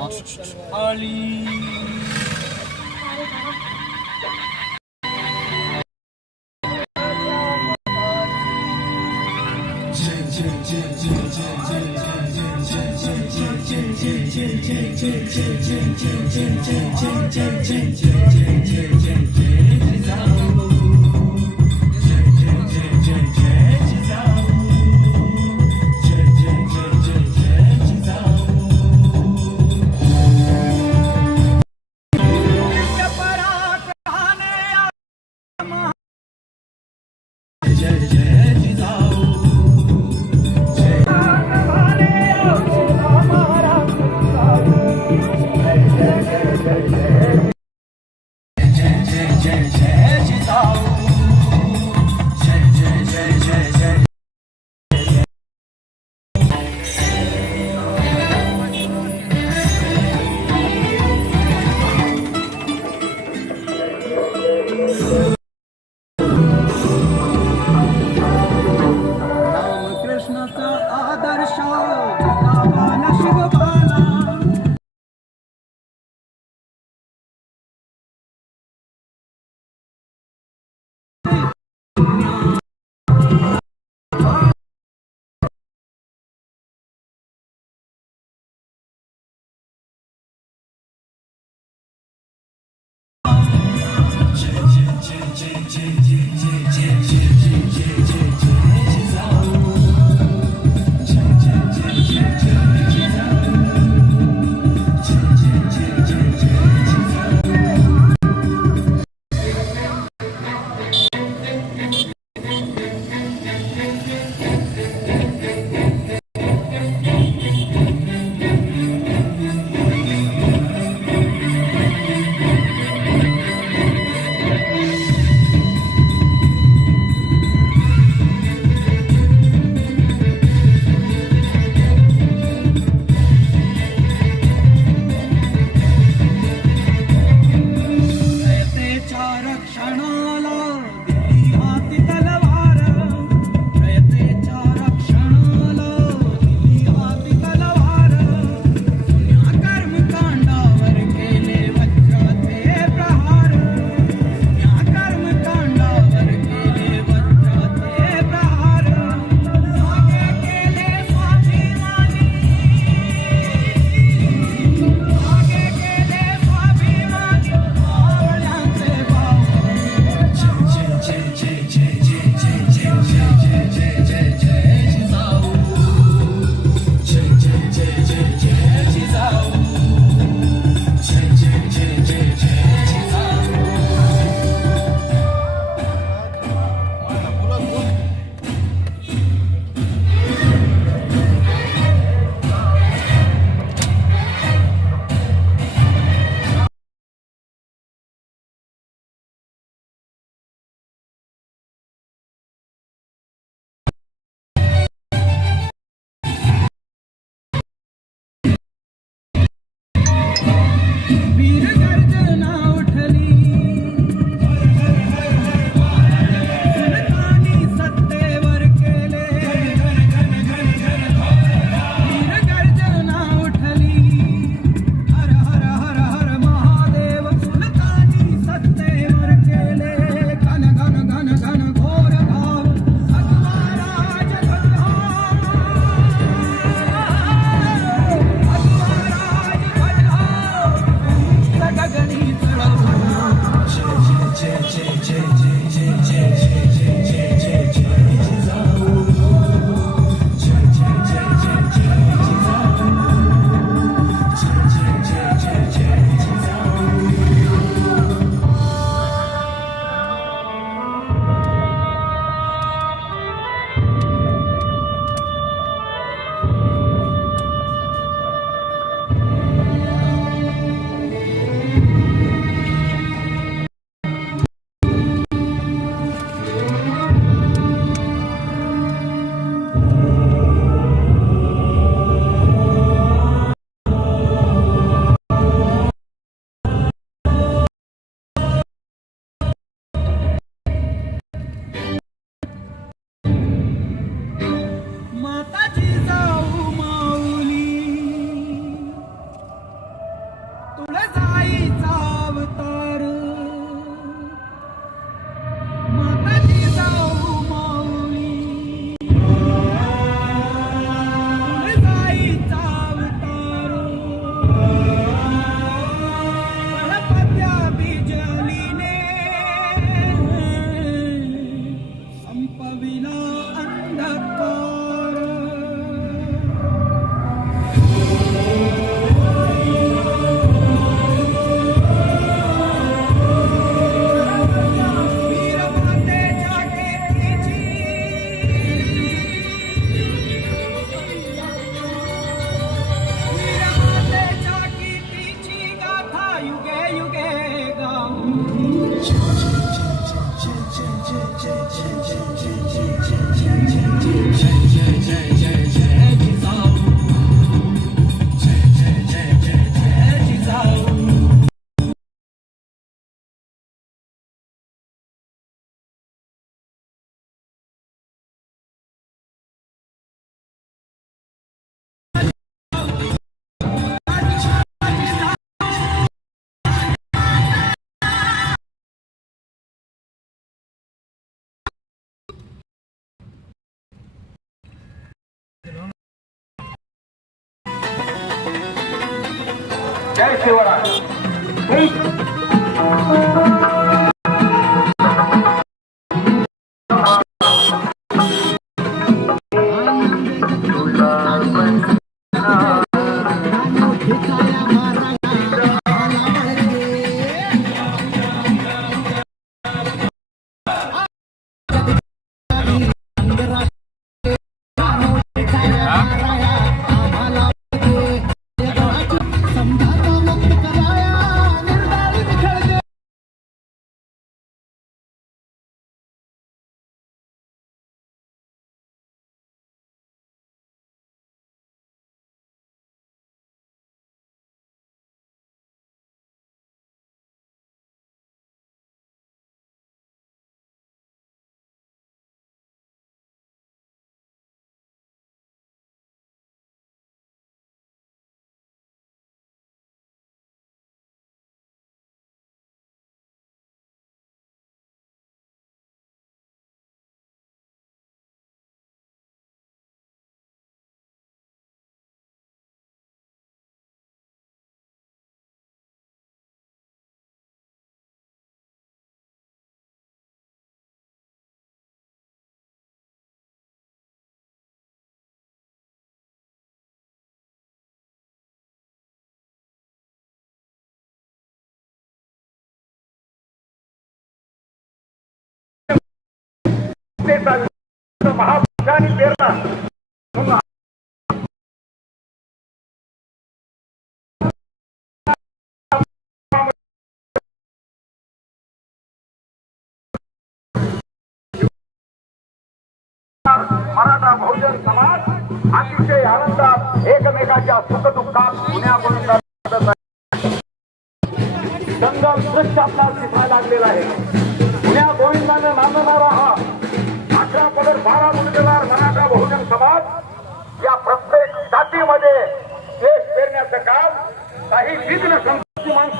呢？阿里。见见见 जय शिवराय महापुरुषांनी पेरला मराठा बहुजन समाज अतिशय आनंदात एकमेकाच्या सुखदुःखात पुण्याकडून करत आहे. जंगल दृश्य आपल्याला दिसायला लागलेला आहे पुण्या गोविंदाने नांदणारा हा अठरा पदर बारा मुलगेदार मराठा बहुजन समाज या प्रत्येक जातीमध्ये देश पेरण्याचं काम काही विघ्न संपत्ती माणसं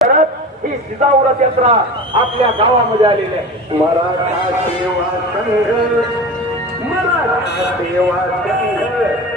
करत ही जिजाऊरथ यात्रा आपल्या गावामध्ये आलेली आहे. मराठा सेवा संघ मराठा सेवा संघ.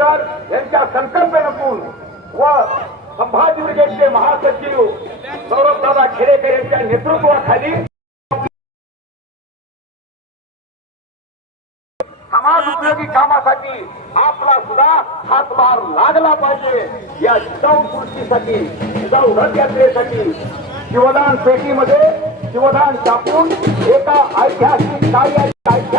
आंबेडकर यांच्या संकल्पनेतून व संभाजी ब्रिगेडचे महासचिव सौरभदादा खेरेकर यांच्या नेतृत्वाखाली समाज उपयोगी कामासाठी आपला सुद्धा हातभार लागला पाहिजे. या जाऊ कृषीसाठी जाऊ रथयात्रेसाठी शिवदान पेटीमध्ये शिवदान छापून एका ऐतिहासिक कार्याची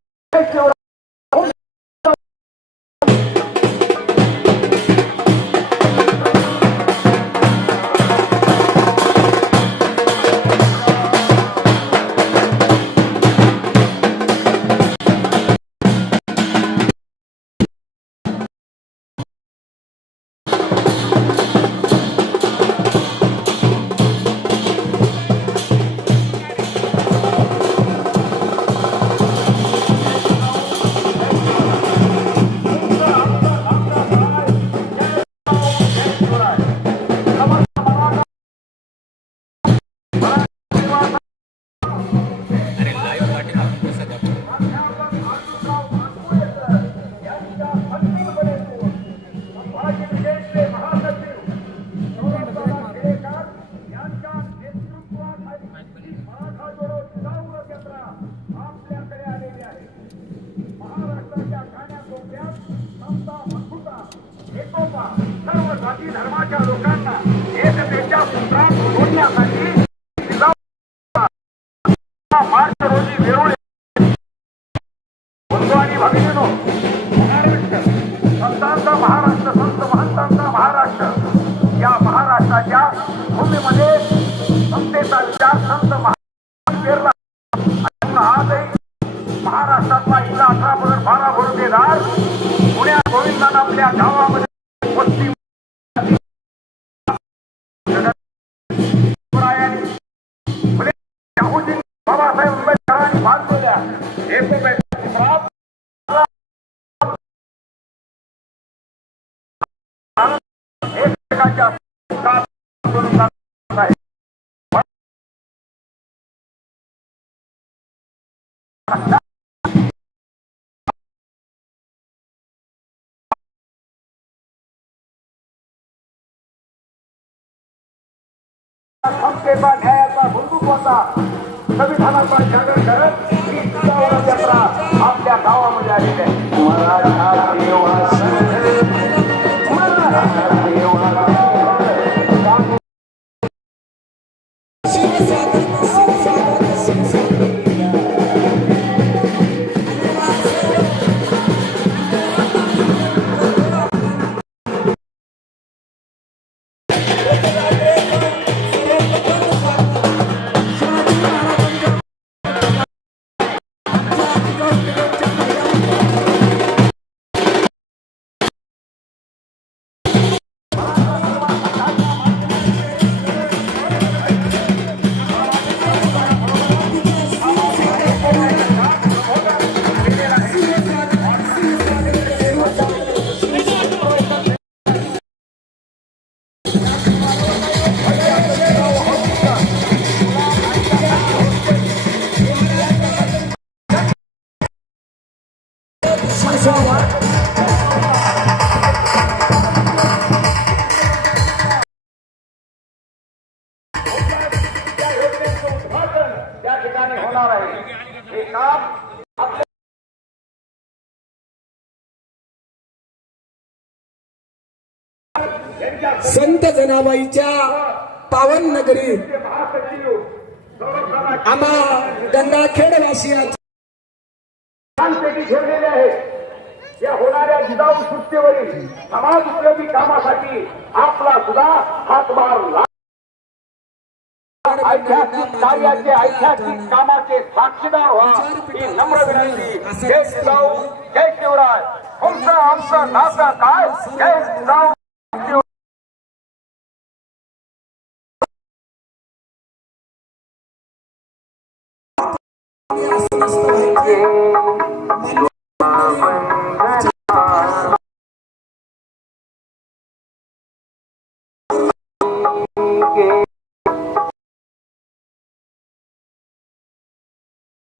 समतेचा न्यायाचा बंधुत्वाचा संविधानाचा जागर करत ही जिजाऊला जत्रा आपल्या गावामध्ये आलेली आहे. संत जनाबाईच्या पावन नगरी महासचिव संरक्षणाची आम्हा ठेवलेली आहे. या होणाऱ्या जिजाऊ सुट्टीवरील समाज उपयोगी कामासाठी आपला सुद्धा हातभार ऐतिहासिक कार्याचे ऐतिहासिक कामाचे साक्षीदार व्हा. ही नम्र विनंती. जय जिजाऊ जय शिवराय. तुमचं आमचं नातं काय? जय जिजाऊ.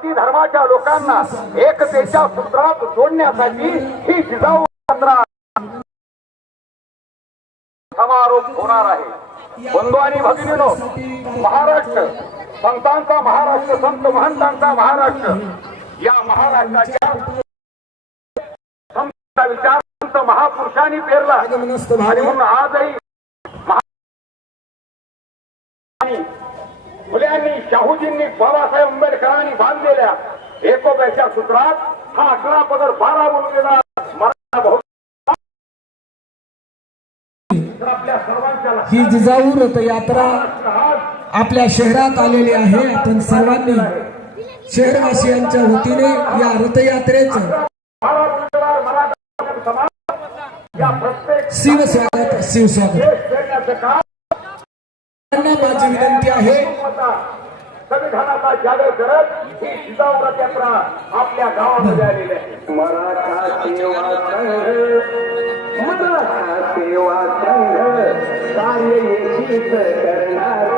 जाती धर्माच्या लोकांना एकतेच्या सूत्रात जोडण्यासाठी ही जिजाऊ यात्रा समारोप होणार आहे. बंधू आणि भगिनीनो महाराष्ट्र संतांचा महाराष्ट्र संत महंतांचा महाराष्ट्र या महाराष्ट्राच्या विचार संत महापुरुषांनी पेरला. आणि म्हणून आजही मुलांनी शाहूजींनी बाबासाहेब आंबेडकर बांधलेल्या एकोप्याच्या सूत्रात हा अकरा पगड बारा लक्षात ही जिजाऊ रथ यात्रा आज आपल्या शहरात आलेली आहे. आपण सर्वांनी शहरवासियांच्या वतीने या रथयात्रेचं शिवस्वागत शिवस्वागत. माझी विनंती आहे संविधानाचा जागर करत ही जिजाऊ रथ यात्रा आपल्या गावामध्ये आलेली आहे. मराठा सेवा संघ मराठा सेवा संघ कार्य करणार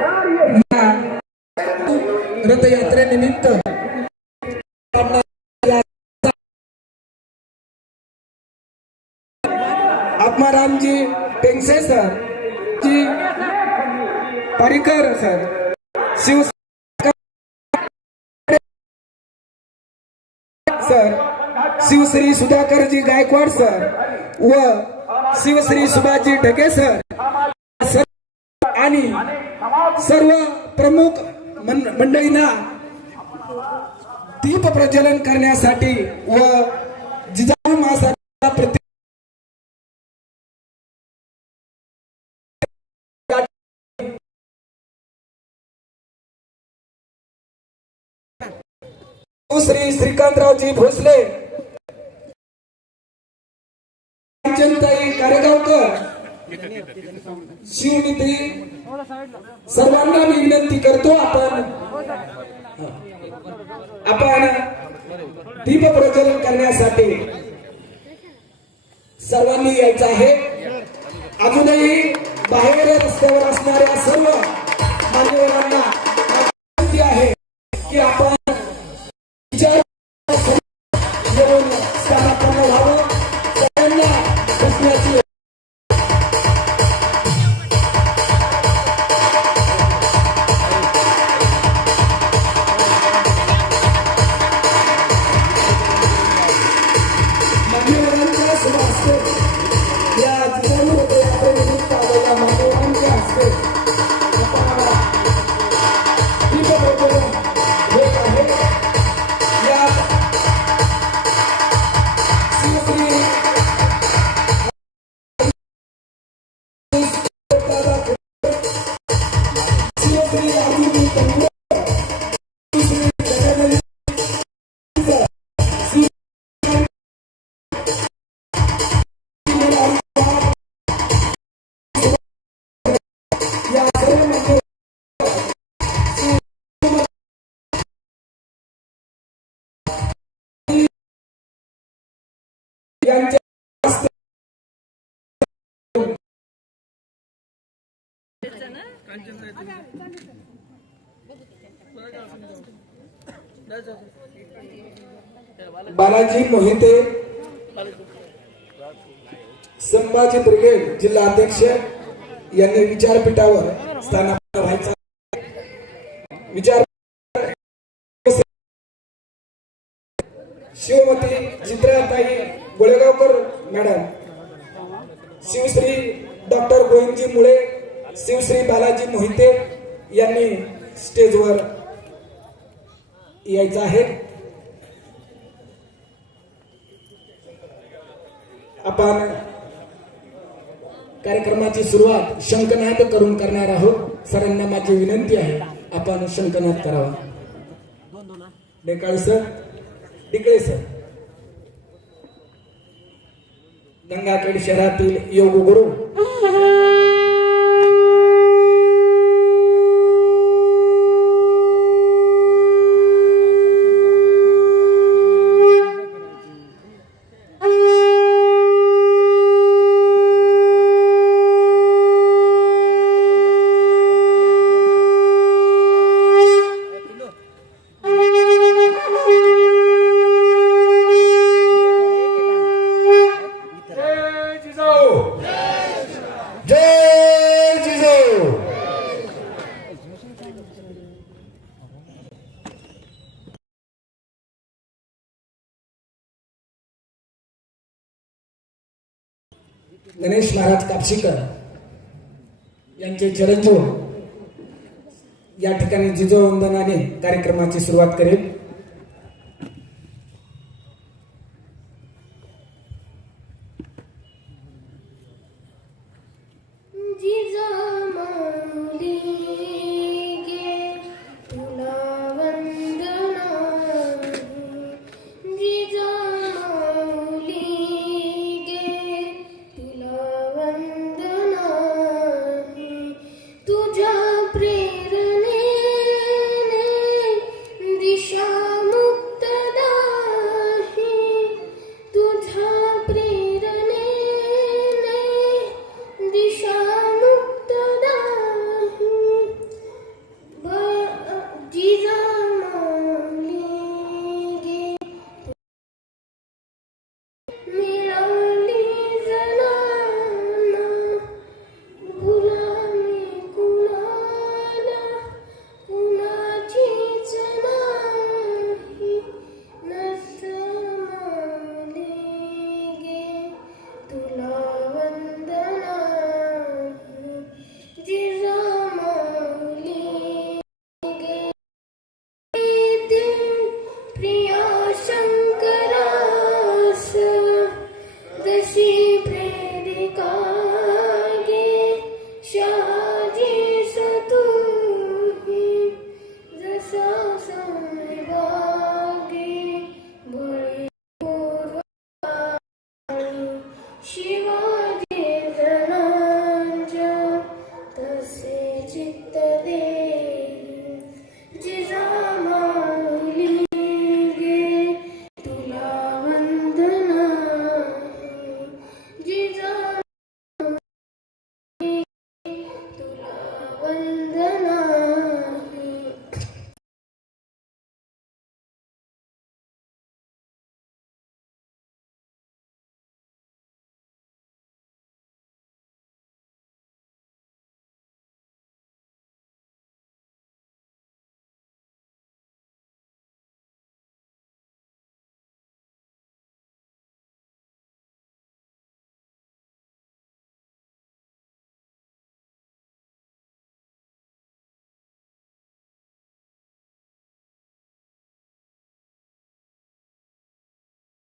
कार्य या रथयात्रेनिमित्त Atmaramji Pengse sir ji Parikar sir sir Shivshri Sudhakarji Gaikwad sir व शिवश्री सुभाषजी ढगे सर सर आणि सर्व प्रमुख मंडळींना दीप प्रज्वलन करण्यासाठी व श्री श्रीकांतरावजी भोसले. जनताई कारेगावकर. शिवनिधी सर्वांना मी विनंती करतो आपण आपण दीप प्रज्वलन करण्यासाठी सर्वांनी यायचं आहे. अजूनही बाहेर रस्त्यावर असणाऱ्या सर्व मान्यवरांना बालाजी मोहिते संभाजी ब्रिगेड जिल्हा अध्यक्ष यांनी विचारपीठावर स्थानापन्न व्हायचा विचार शिवमती चित्राताई गोळेगावकर मॅडम. शिवश्री डॉक्टर गोविंदजी मुळे शिवश्री बालाजी मोहिते यांनी स्टेजवर यायचं आहे. आपण कार्यक्रमाची सुरुवात शंकनाद करून करणार आहोत. सरांना माझी विनंती आहे आपण शंकनाद करावा. Dekal sir Dikle sir. Gangakhed शहरातील योग गुरु जय जिजाऊ जय जिजाऊ गणेश यांचे चरणजो या ठिकाणी जिजाऊ वंदनाने कार्यक्रमाची सुरुवात करेल.